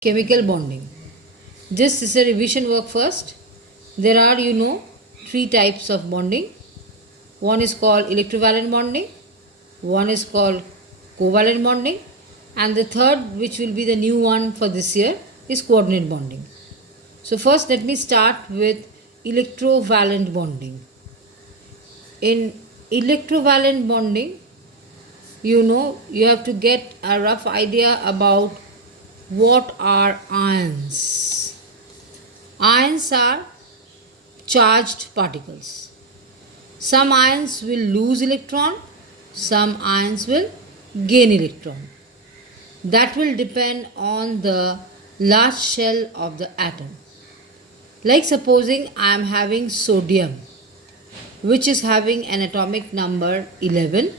Chemical bonding. Just is a revision work first. There are, three types of bonding. One is called electrovalent bonding, one is called covalent bonding, and the third, which will be the new one for this year, is coordinate bonding. So, first, let me start with electrovalent bonding. In electrovalent bonding, you have to get a rough idea about what are ions. Ions are charged particles. Some ions will lose electron, some ions will gain electron. That will depend on the last shell of the atom. Like supposing I am having sodium, which is having an atomic number 11.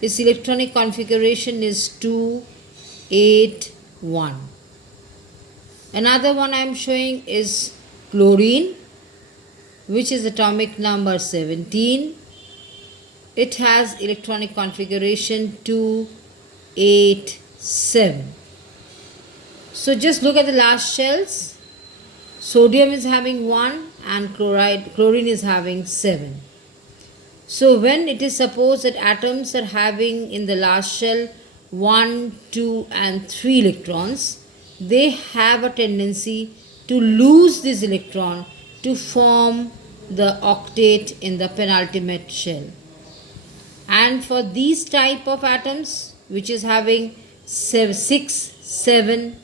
Its electronic configuration is 2, 8, 1. Another one I am showing is chlorine, which is atomic number 17. It has electronic configuration 2, 8, 7. So just look at the last shells. Sodium is having 1 and chlorine is having 7. So when it is supposed that atoms are having in the last shell 1, 2 and 3 electrons, they have a tendency to lose this electron to form the octet in the penultimate shell. And for these type of atoms, which is having 6, 7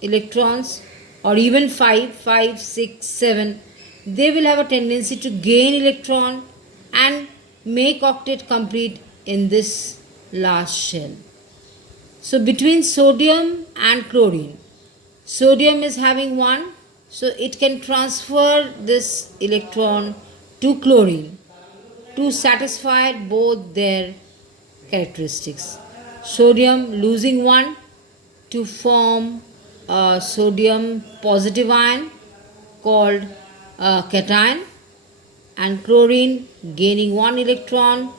electrons or even 5, 6, 7, they will have a tendency to gain electron and make octet complete in this last shell. So between sodium and chlorine, sodium is having 1, so it can transfer this electron to chlorine to satisfy both their characteristics. Sodium losing 1 to form a sodium positive ion called a cation, and chlorine gaining 1 electron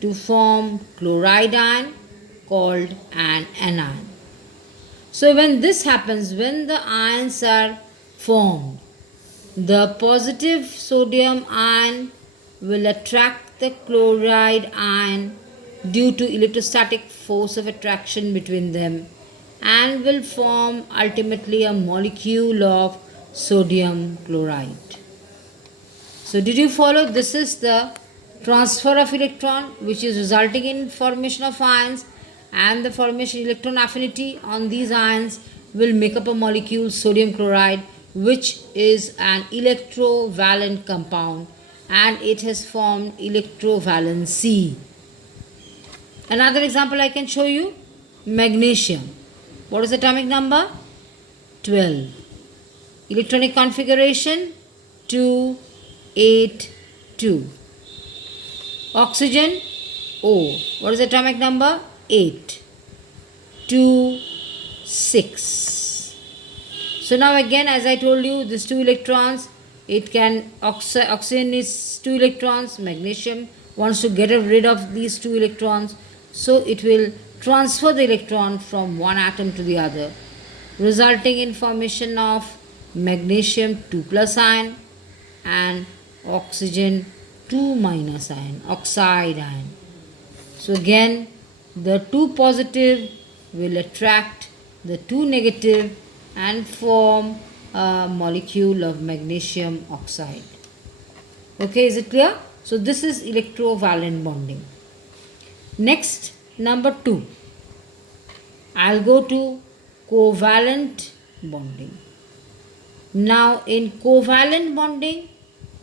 to form chloride ion called an anion. So when this happens, when the ions are formed, the positive sodium ion will attract the chloride ion due to electrostatic force of attraction between them and will form ultimately a molecule of sodium chloride. So did you follow? This is the transfer of electron which is resulting in formation of ions, and the formation electron affinity on these ions will make up a molecule sodium chloride, which is an electrovalent compound, and it has formed electrovalency. Another example I can show you, magnesium. What is the atomic number? 12. Electronic configuration 2, 8, 2. Oxygen O. What is the atomic number? 8, 2, 6. So now again, as I told you, these 2 electrons, it can, oxygen is 2 electrons, magnesium wants to get rid of these 2 electrons, so it will transfer the electron from one atom to the other, resulting in formation of magnesium 2 plus ion and oxygen 2 minus ion, oxide ion. So again, the 2 positive will attract the 2 negative and form a molecule of magnesium oxide. Okay, is it clear? So this is electrovalent bonding. Next, number 2. I'll go to covalent bonding. Now in covalent bonding,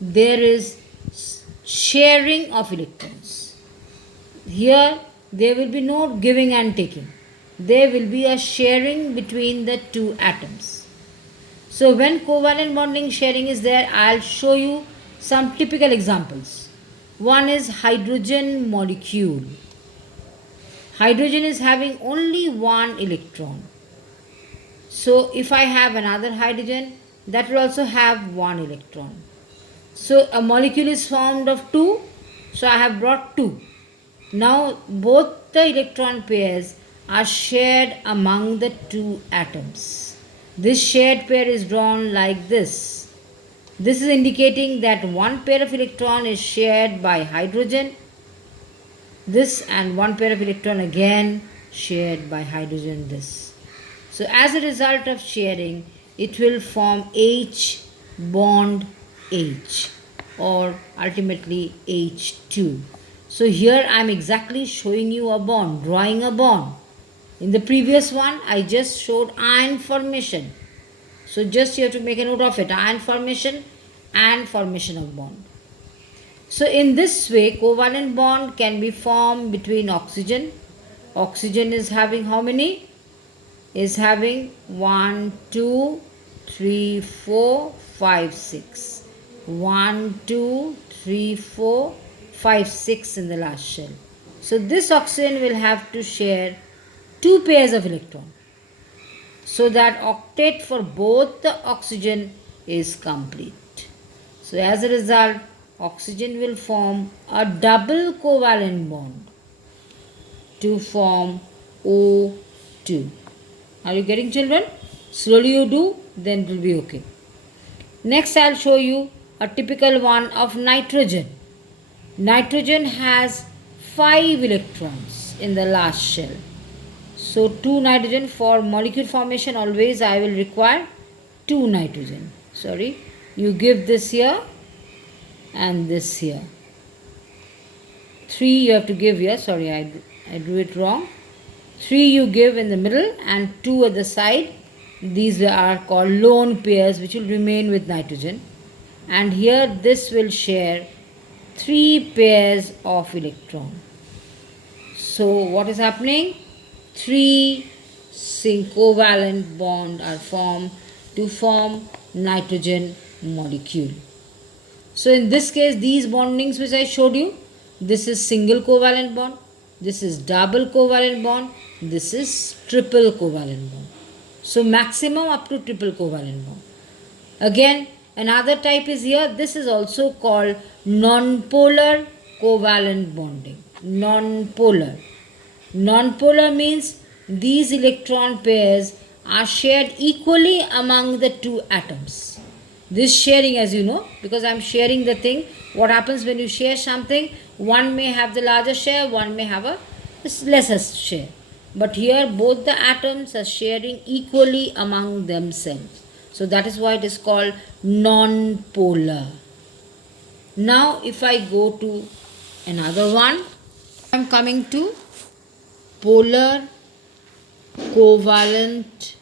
there is sharing of electrons. Here there will be no giving and taking. There will be a sharing between the 2 atoms. So when covalent bonding sharing is there, I'll show you some typical examples. One is hydrogen molecule. Hydrogen is having only 1 electron. So if I have another hydrogen, that will also have 1 electron. So a molecule is formed of 2, so I have brought 2. Now both the electron pairs are shared among the 2 atoms. This shared pair is drawn like this. This is indicating that one pair of electron is shared by hydrogen. This and one pair of electron again shared by hydrogen this. So as a result of sharing, it will form H bond H, or ultimately H2. So here I am exactly showing you a bond, drawing a bond. In the previous one, I just showed ion formation. So just you have to make a note of it, ion formation and formation of bond. So in this way, covalent bond can be formed between oxygen. Oxygen is having how many? Is having 1, 2, 3, 4, 5, 6. 1, 2, 3, 4, 5, 6 in the last shell. So this oxygen will have to share 2 pairs of electrons, so that octet for both the oxygen is complete. So as a result, oxygen will form a double covalent bond to form O2. Are you getting, children? Slowly you do, then it will be okay. Next I'll show you a typical one of nitrogen. Nitrogen has 5 electrons in the last shell. So 2 nitrogen. For molecule formation always I will require 2 nitrogen. Sorry, you give this here and this here. 3 you have to give here. Sorry, I drew it wrong. 3 you give in the middle and 2 at the side. These are called lone pairs which will remain with nitrogen. And here this will share 3 pairs of electron. So what is happening? 3 covalent bonds are formed to form nitrogen molecule. So in this case, these bondings which I showed you, this is single covalent bond, this is double covalent bond, this is triple covalent bond. So maximum up to triple covalent bond. Again, another type is here. This is also called non-polar covalent bonding. Non-polar. Non-polar means these electron pairs are shared equally among the 2 atoms. This sharing, as you know, because I am sharing the thing, what happens when you share something, one may have the larger share, one may have a lesser share. But here both the atoms are sharing equally among themselves. So that is why it is called non-polar. Now if I go to another one, I am coming to polar covalent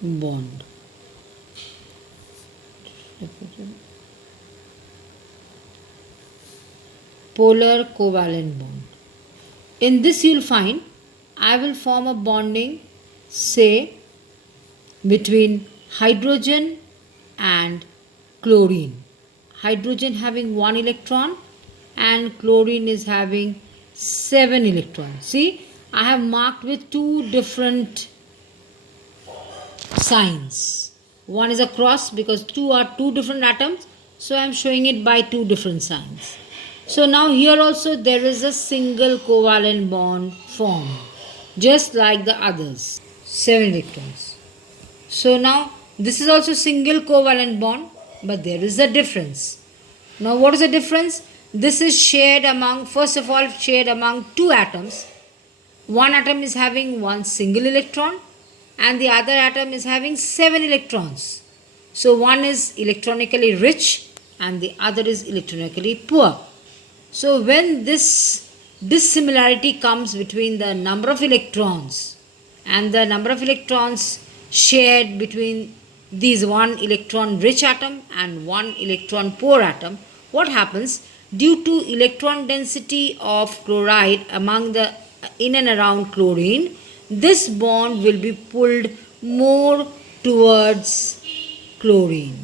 bond. Polar covalent bond. In this you will find I will form a bonding, say, between hydrogen and chlorine. Hydrogen having 1 electron and chlorine is having 7 electrons. See, I have marked with 2 different signs. One is a cross because 2 are 2 different atoms. So I am showing it by 2 different signs. So now here also there is a single covalent bond formed, just like the others. 7 electrons. So now this is also single covalent bond, but there is a difference. Now what is the difference? This is shared among, first of all, shared among 2 atoms. One atom is having 1 single electron and the other atom is having 7 electrons. So one is electronically rich and the other is electronically poor. So when this dissimilarity comes between the number of electrons and the number of electrons shared between these 1 electron rich atom and 1 electron poor atom, what happens? Due to electron density of chloride among the in and around chlorine, this bond will be pulled more towards chlorine.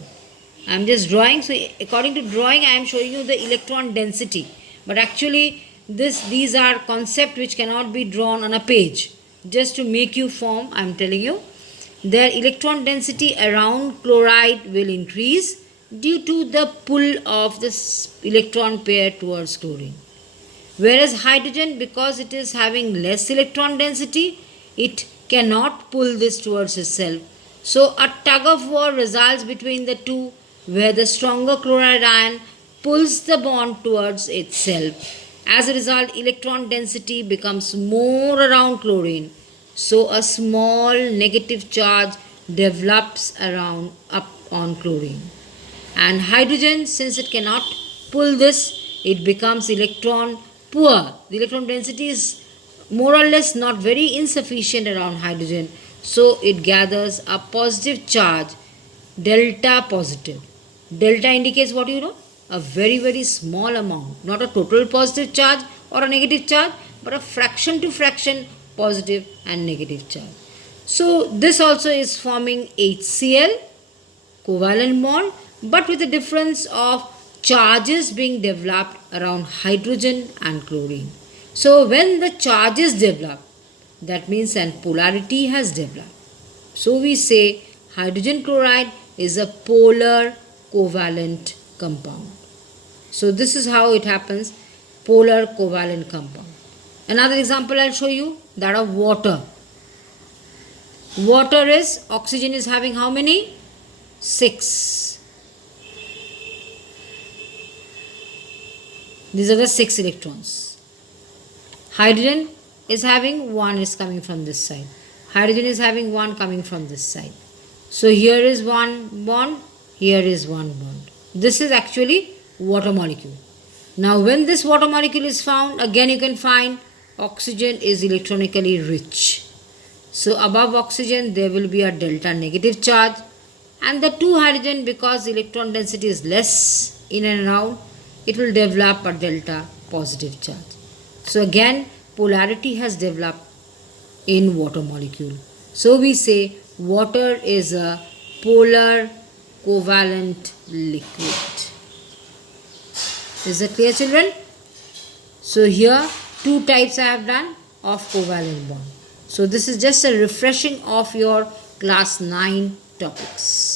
I am just drawing. So according to drawing, I am showing you the electron density. But actually, these are concepts which cannot be drawn on a page. Just to make you form, I am telling you, their electron density around chloride will increase due to the pull of this electron pair towards chlorine. Whereas hydrogen, because it is having less electron density, it cannot pull this towards itself. So a tug of war results between the two, where the stronger chloride ion pulls the bond towards itself. As a result, electron density becomes more around chlorine. So a small negative charge develops around up on chlorine. And hydrogen, since it cannot pull this, it becomes electron poor. The electron density is more or less not very insufficient around hydrogen, so it gathers a positive charge, delta positive. Delta indicates what you know? A very small amount, not a total positive charge or a negative charge, but a fraction to fraction positive and negative charge. So this also is forming HCl, covalent bond, but with the difference of charges being developed around hydrogen and chlorine. So when the charges develop, that means an polarity has developed. So we say hydrogen chloride is a polar covalent compound. So this is how it happens, polar covalent compound. Another example I'll show you, that of water. Water is, oxygen is having how many? 6. These are the 6 electrons. Hydrogen is having 1 is coming from this side. Hydrogen is having 1 coming from this side. So here is 1 bond, here is 1 bond. This is actually water molecule. Now when this water molecule is found, again you can find oxygen is electronically rich. So above oxygen there will be a delta negative charge, and the 2 hydrogen, because electron density is less in and around, it will develop a delta positive charge. So again polarity has developed in water molecule. So we say water is a polar covalent liquid. Is that clear, children? So here 2 types I have done of covalent bond. So this is just a refreshing of your class 9 topics.